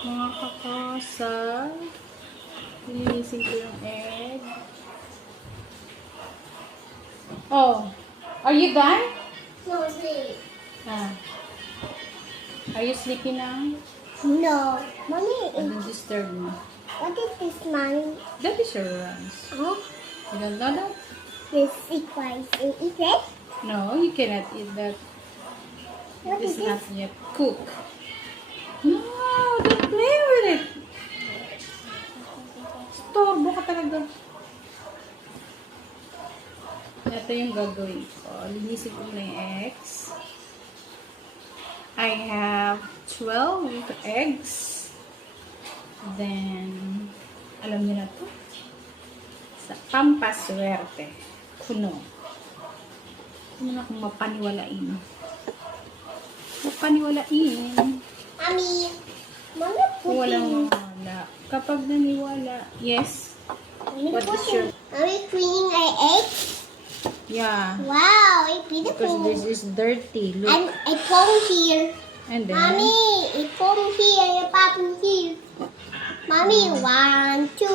Mga kakasal. Linisin ko yung egg. Oh, are you done? No, wait. Ah. Are you sleepy now? No. Mommy, Don't disturb me. what is this, Mommy? That is your rice. Oh, You don't know that? this is rice. And eat it? No, you cannot eat that. What It's is not this? yet cooked. No, don't play with it. Storbo ka talaga. Ito yung gagawin ko. Linisin ko na yung eggs. I have 12 eggs. Then, alam niyo na to. Sa pampaswerte. Kuno. Ano na kung mapaniwalain. Mapaniwalain. Mommy, Mommy Walang putting. wala. Kapag naniwala, yes. Mommy What is putting. your... Mommy cleaning our eggs. Yeah. Wow, it's Because beautiful. this is dirty. Look. And a phone here. And then... Mommy, a phone here, a papi here. Mommy, 1, 2,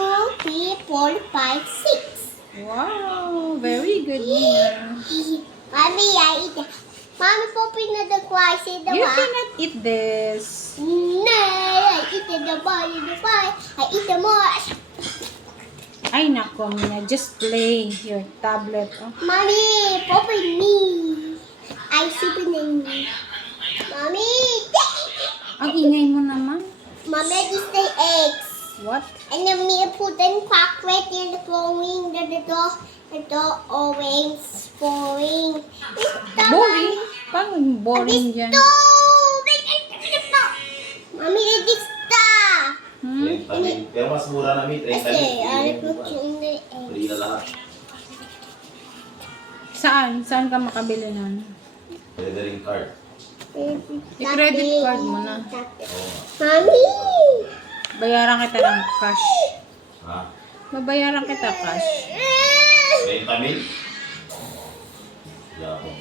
3, 4, 5, 6. Wow! Very good, Nina. Mommy, I eat it. Mommy, popping na the rice in the You box. cannot eat this. No, I eat the ball in the pie. I eat the more. Ay, nako, Mina. Just play your tablet. Oh. Mommy, popping me. I sipping in me. Mommy, Ang ingay mo naman. Mommy, this the eggs. What? And then me put in chocolate in the flowing, the orange flowing. Boring? Paano yung boring This dyan? Mommy, this the. Hmm? Pero mas mura namin, 30 Kasi, I mil. put in the Free na eggs. lahat. Saan? Saan ka makabili nun? Pwede rin card. I-credit card mo na. Oo nga. Mommy! Bayaran kita ng cash. Ha? Babayaran kita cash. 30 mil? Yako.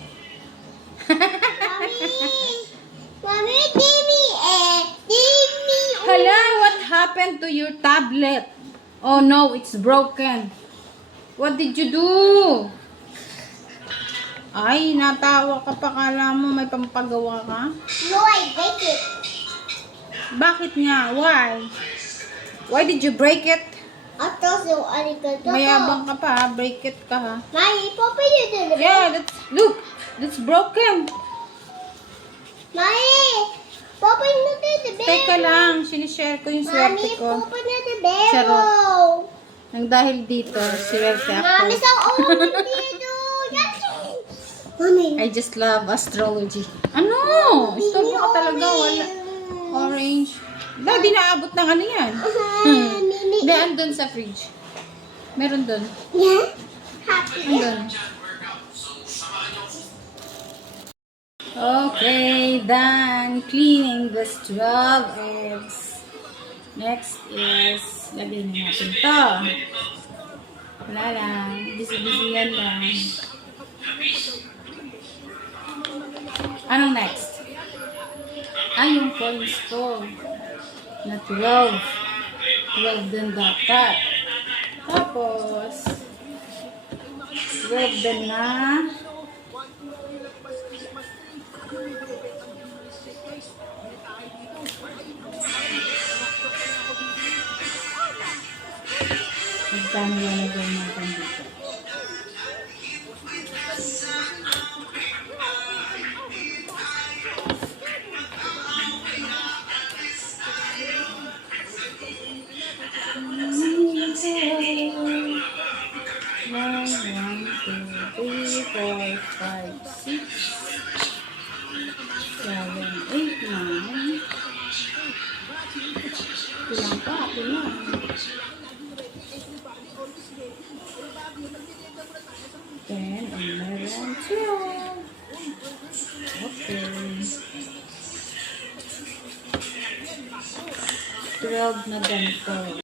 Mommy, give me Hala, what happened to your tablet? Oh no, it's broken. What did you do? Ay, natawa ka pa. Kala mo may pampagawa ka? No, I break it. Bakit nga? Why? Why did you break it? Atoso, arigato. Mayabang ka pa ha? Break it ka ha? Mommy, poppy you do the Yeah, look, that's broken. Mommy, poppy you do the bell. Teka lang, sinishare ko yung swerte Mommy, ko. poppy na the bell. Charot. Nang dahil dito, swerte Mommy, ako. so old dito. Mommy. I just love astrology. Ano? Stop ka talaga. Wala. Orange. Wala, di naabot ng ano yan. Mimi. Hindi, andun sa fridge. Meron dun. Yeah? Happy. Andun. Okay, done cleaning the 12 eggs. Next is, lagyan na natin to. Wala lang. Busy-busy yan lang. Anong next? Ay, yung coins ko. Na 12. 12 din dapat. Tapos, 12 din na magkano lalagay natin dito. One, 2, 3, 4, 5, 6, 7, 8, 9. Ilang pa? Ilang? 10, 11, 12. Okay. 12 na ganito.